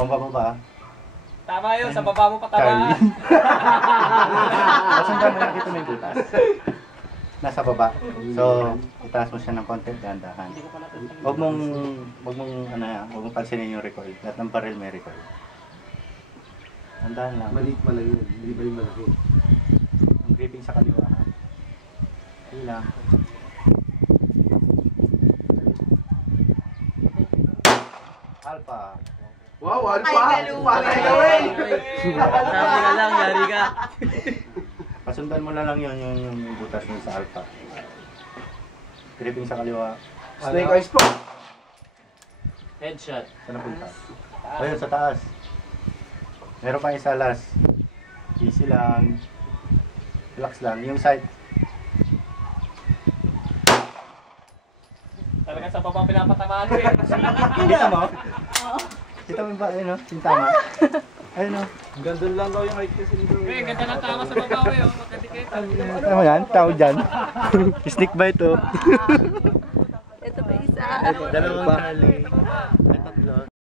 Pambaba. Tama yun, sa baba mo patamaan. Pasundan mo lang dito may butas. Nasa baba. So, itaas mo siya ng konti, dahan-dahan. Huwag mong pansinin yung recoil. Lahat ng barrel may recoil. Dahan lang. Maliit pa lang yun, hindi ba yung malaki? Ang gripping sa kaliwa. Hindi lang. Alpha. Wow, alpa! Ay, ganun. Patay ka, wey! Sabi ka lang, yari ka. Pasundan mo na lang yung butas mo sa alpha. Gripping sa kaliwa. Snake eyes po! Headshot. Saan napunta? Ayun, sa taas. Meron pa isa last. Easy lang. Relax lang. Yung side. Talaga sa baba pinapatamaan ko eh. Kita mo? Kita mo ba? Ayun o. Yung tama. Ayun o. Gandun lang daw yung height kasi nito. Eh, ganda ng tama sa baba ko eh. Magkadikit. Tama yan? Tao dyan. Snake bite o. Ito pa isa. Dalawang tali.